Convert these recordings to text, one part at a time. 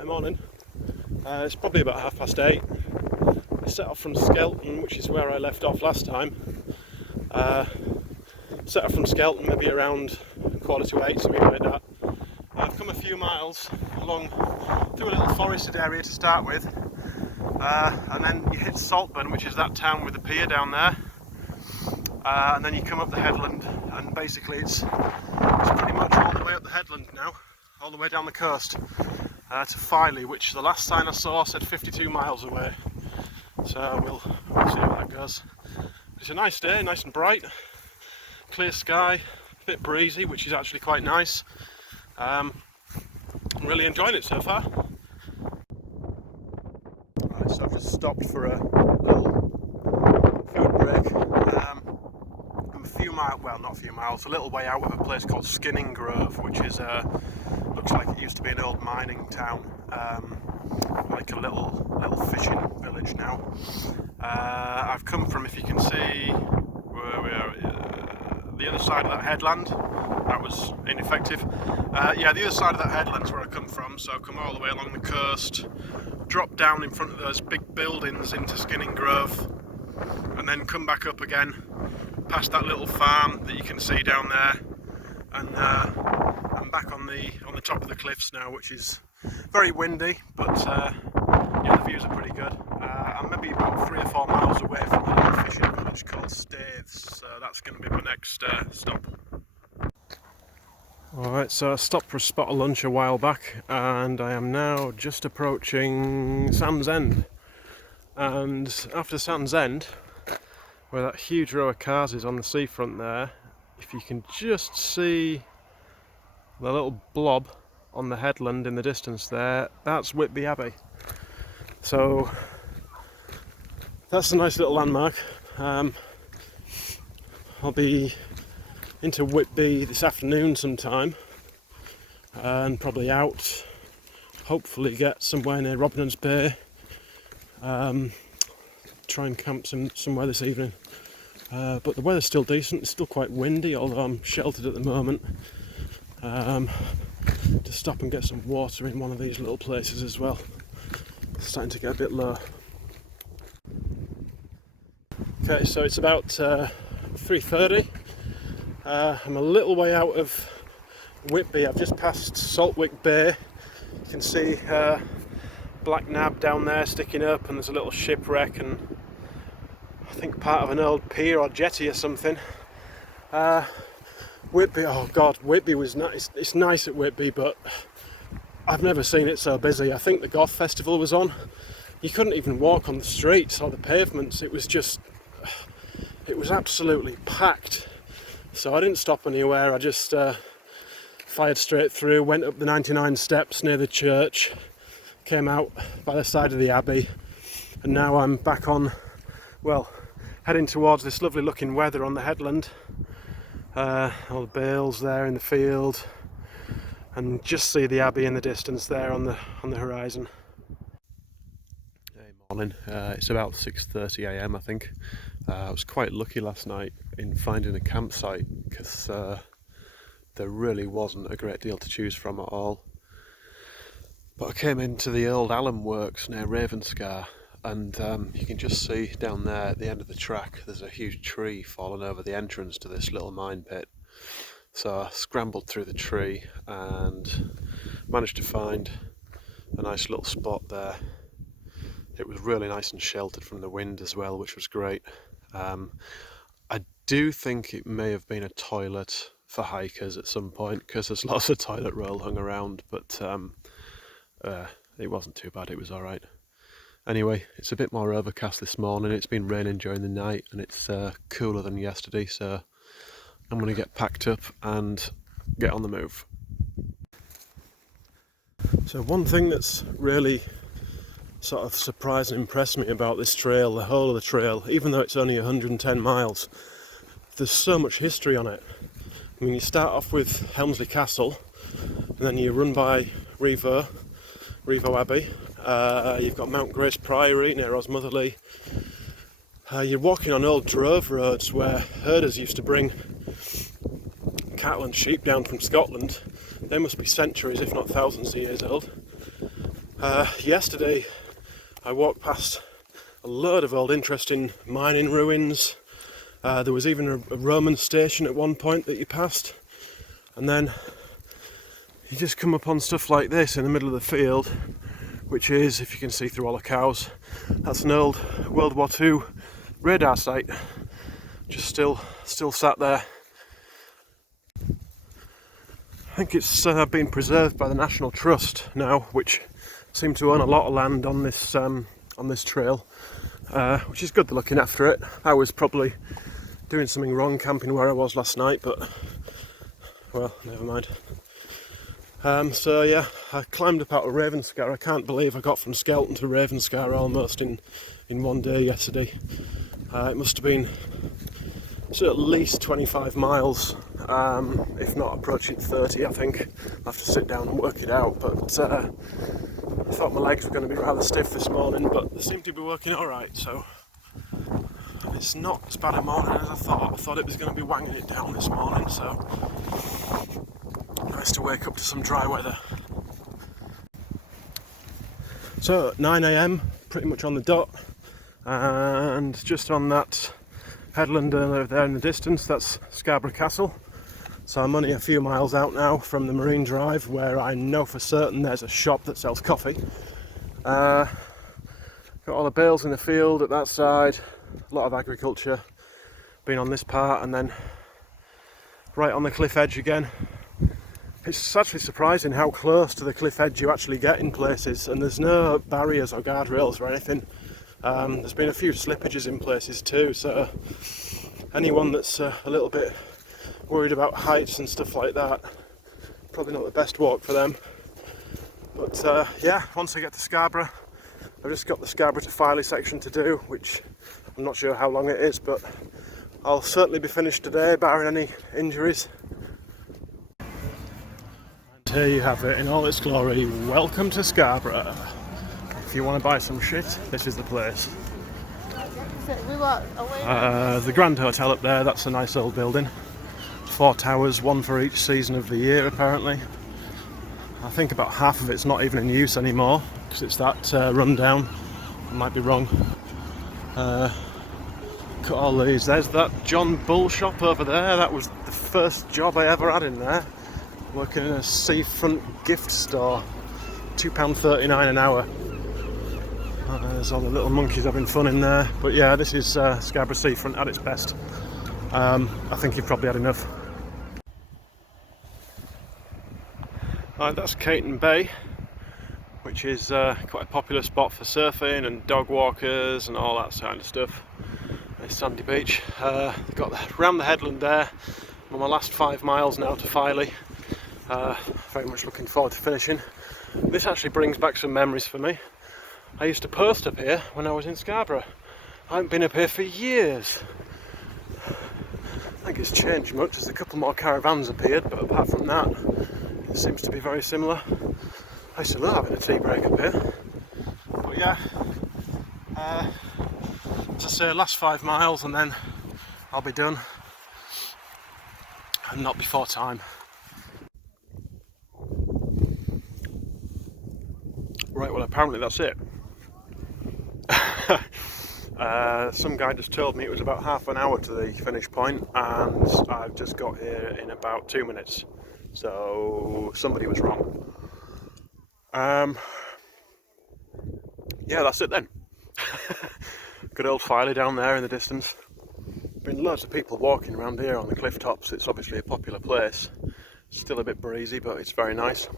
Morning. It's probably about 8:30. I set off from Skelton, which is where I left off last time. Set off from Skelton maybe around 7:45, something like that. I've come a few miles along through a little forested area to start with, and then you hit Saltburn, which is that town with the pier down there, and then you come up the headland, and basically it's pretty much all the way up the headland now, all the way down the coast to Filey, which the last sign I saw said 52 miles away. So we'll see how that goes. It's a nice day, nice and bright, clear sky, a bit breezy, which is actually quite nice. I'm really enjoying it so far. Right, so I've just stopped for a little food break. I'm a few miles, well not a few miles, a little way out of a place called Skinning Grove, which is looks like it used to be an old mining town, like a little fishing village now. I've come from, if you can see, where we are, the other side of that headland. That was ineffective. Yeah, the other side of that headland's where I come from, so I've come all the way along the coast, dropped down in front of those big buildings into Skinning Grove, and then come back up again, past that little farm that you can see down there, and I'm back on the top of the cliffs now, which is very windy, but yeah, the views are pretty good. I'm maybe about 3 or 4 miles away from the little fishing village called Staithes, so that's going to be my next stop. Alright, so I stopped for a spot of lunch a while back, and I am now just approaching Sand's End. And after Sand's End, where that huge row of cars is on the seafront there, if you can just see the little blob on the headland in the distance there, that's Whitby Abbey. So that's a nice little landmark. I'll be into Whitby this afternoon sometime, and probably out, hopefully get somewhere near Robin's Bay, try and camp somewhere this evening. But the weather's still decent, it's still quite windy, although I'm sheltered at the moment. To stop and get some water in one of these little places as well. It's starting to get a bit low. Okay, so it's about 3:30. I'm a little way out of Whitby. I've just passed Saltwick Bay. You can see Black Nab down there sticking up, and there's a little shipwreck and I think part of an old pier or jetty or something. Whitby, oh god, Whitby was nice. It's nice at Whitby, but I've never seen it so busy. I think the Goth Festival was on. You couldn't even walk on the streets or the pavements. It was absolutely packed. So I didn't stop anywhere. I just fired straight through, went up the 99 steps near the church, came out by the side of the abbey, and now I'm back on, well, heading towards this lovely looking weather on the headland. All the bales there in the field, and just see the abbey in the distance there on the horizon. Hey, morning. It's about 6:30 AM I think. I was quite lucky last night in finding a campsite, because there really wasn't a great deal to choose from at all. But I came into the old alum works near Ravenscar, and you can just see down there at the end of the track there's a huge tree fallen over the entrance to this little mine pit. So I scrambled through the tree and managed to find a nice little spot there. It was really nice and sheltered from the wind as well, which was great. I do think it may have been a toilet for hikers at some point, because there's lots of toilet roll hung around, but it wasn't too bad, it was alright. Anyway, it's a bit more overcast this morning. It's been raining during the night, and it's cooler than yesterday, so I'm going to get packed up and get on the move. So one thing that's really sort of surprised and impressed me about this trail, the whole of the trail, even though it's only 110 miles, there's so much history on it. I mean, you start off with Helmsley Castle, and then you run by Revo Abbey. You've got Mount Grace Priory near Osmotherley. You're walking on old drove roads where herders used to bring cattle and sheep down from Scotland. They must be centuries, if not thousands of years old. Yesterday I walked past a load of old interesting mining ruins. There was even a Roman station at one point that you passed, and then you just come upon stuff like this in the middle of the field, which is, if you can see through all the cows, that's an old World War II radar site, just still sat there. I think it's been preserved by the National Trust now, which seem to own a lot of land on this trail, which is good. They're looking after it. I was probably doing something wrong camping where I was last night, but well, never mind. So yeah, I climbed up out of Ravenscar. I can't believe I got from Skelton to Ravenscar almost in one day yesterday. It must have been at least 25 miles, if not approaching 30, I think. I'll have to sit down and work it out, but I thought my legs were going to be rather stiff this morning, but they seem to be working alright, so it's not as bad a morning as I thought. I thought it was going to be wanging it down this morning, so nice to wake up to some dry weather. So 9 AM, pretty much on the dot, and just on that headland over there in the distance, that's Scarborough Castle. So I'm only a few miles out now from the Marine Drive, where I know for certain there's a shop that sells coffee. Got all the bales in the field at that side, a lot of agriculture been on this part, and then right on the cliff edge again. It's actually surprising how close to the cliff edge you actually get in places, and there's no barriers or guardrails or anything. There's been a few slippages in places too, so anyone that's a little bit worried about heights and stuff like that, probably not the best walk for them. But yeah, once I get to Scarborough, I've just got the Scarborough to Filey section to do, which I'm not sure how long it is, but I'll certainly be finished today, barring any injuries. And here you have it in all its glory. Welcome to Scarborough. If you want to buy some shit, this is the place. The Grand Hotel up there, that's a nice old building. 4 towers, one for each season of the year apparently. I think about half of it's not even in use anymore because it's that run down. I might be wrong. Cut all these. There's that John Bull shop over there. That was the first job I ever had in there, working in a seafront gift store. £2.39 an hour. There's all the little monkeys having fun in there. But yeah, this is Scarborough seafront at its best. I think you've probably had enough. Right, that's Caton Bay, which is quite a popular spot for surfing and dog walkers and all that kind of stuff. Nice sandy beach. Got around the headland there. I'm on my last 5 miles now to Filey. Very much looking forward to finishing. This actually brings back some memories for me. I used to post up here when I was in Scarborough. I haven't been up here for years. I think it's changed much. There's a couple more caravans appeared, but apart from that, it seems to be very similar. I used to love having a tea break up here. But yeah, as I say, last 5 miles and then I'll be done. And not before time. Right, well apparently that's it. Some guy just told me it was about half an hour to the finish point, and I've just got here in about 2 minutes. So somebody was wrong. Yeah, that's it then. Good old Filey down there in the distance. Been loads of people walking around here on the cliff tops. It's obviously a popular place. Still a bit breezy, but it's very nice.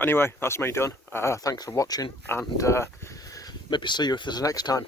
Anyway, that's me done. Thanks for watching, and maybe see you if there's a next time.